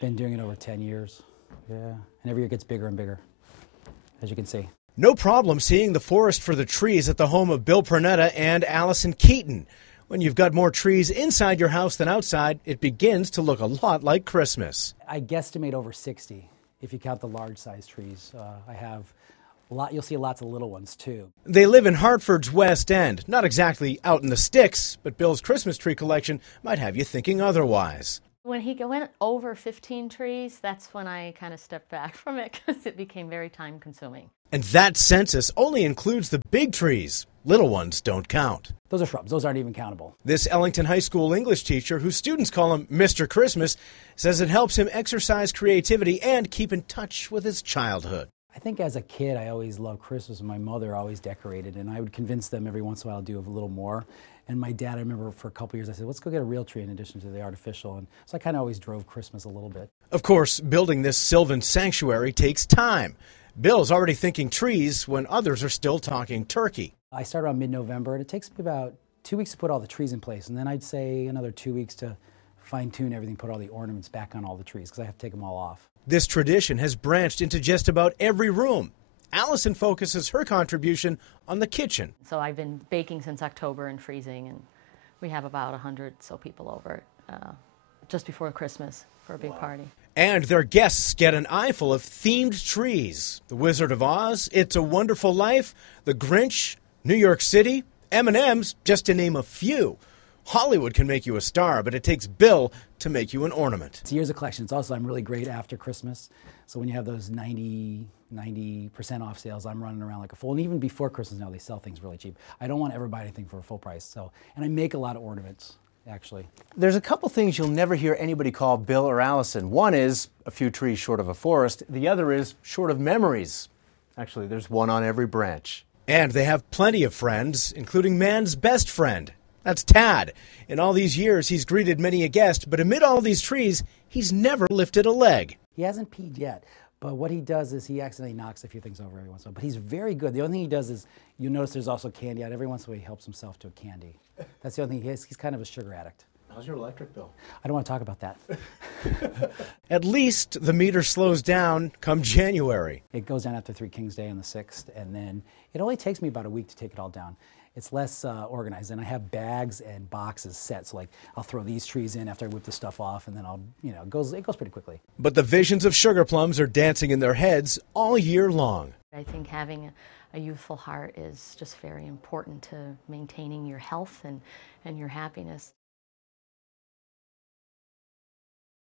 Been doing it over 10 years. Yeah, and every year it gets bigger and bigger, as you can see. No problem seeing the forest for the trees at the home of Bill Prenetta and Allison Keaton. When you've got more trees inside your house than outside, it begins to look a lot like Christmas. I guesstimate over 60 if you count the large-sized trees. I have a lot. You'll see lots of little ones, too. They live in Hartford's West End, not exactly out in the sticks, but Bill's Christmas tree collection might have you thinking otherwise. When he went over 15 trees, that's when I kind of stepped back from it because it became very time-consuming. And that census only includes the big trees. Little ones don't count. Those are shrubs. Those aren't even countable. This Ellington High School English teacher, whose students call him Mr. Christmas, says it helps him exercise creativity and keep in touch with his childhood. I think as a kid, I always loved Christmas, and my mother always decorated, and I would convince them every once in a while to do a little more. And my dad, I remember for a couple years, I said, let's go get a real tree in addition to the artificial. And so I kind of always drove Christmas a little bit. Of course, building this sylvan sanctuary takes time. Bill's already thinking trees when others are still talking turkey. I start around mid-November, and it takes me about 2 weeks to put all the trees in place. And then I'd say another 2 weeks to fine-tune everything, put all the ornaments back on all the trees, because I have to take them all off. This tradition has branched into just about every room. Allison focuses her contribution on the kitchen. So I've been baking since October and freezing, and we have about 100 so people over just before Christmas for a big party. And their guests get an eyeful of themed trees. The Wizard of Oz, It's a Wonderful Life, The Grinch, New York City, M&M's, just to name a few. Hollywood can make you a star, but it takes Bill to make you an ornament. It's years of collection. It's also, I'm really great after Christmas. So when you have those 90% off sales, I'm running around like a fool. And even before Christmas now, they sell things really cheap. I don't want to ever buy anything for a full price. And I make a lot of ornaments, actually. There's a couple things you'll never hear anybody call Bill or Allison. One is a few trees short of a forest. The other is short of memories. Actually, there's one on every branch. And they have plenty of friends, including man's best friend. That's Tad. In all these years, he's greeted many a guest, but amid all these trees, he's never lifted a leg. He hasn't peed yet, but what he does is he accidentally knocks a few things over every once in a while. But he's very good. The only thing he does is, you'll notice there's also candy out. Every once in a while, he helps himself to a candy. That's the only thing he has. He's kind of a sugar addict. How's your electric bill? I don't want to talk about that. At least the meter slows down come January. It goes down after 3 Kings Day on the 6th, and then it only takes me about a week to take it all down. It's less organized, and I have bags and boxes set. So, like, I'll throw these trees in after I whip the stuff off, and then it goes pretty quickly. But the visions of sugar plums are dancing in their heads all year long. I think having a youthful heart is just very important to maintaining your health and your happiness.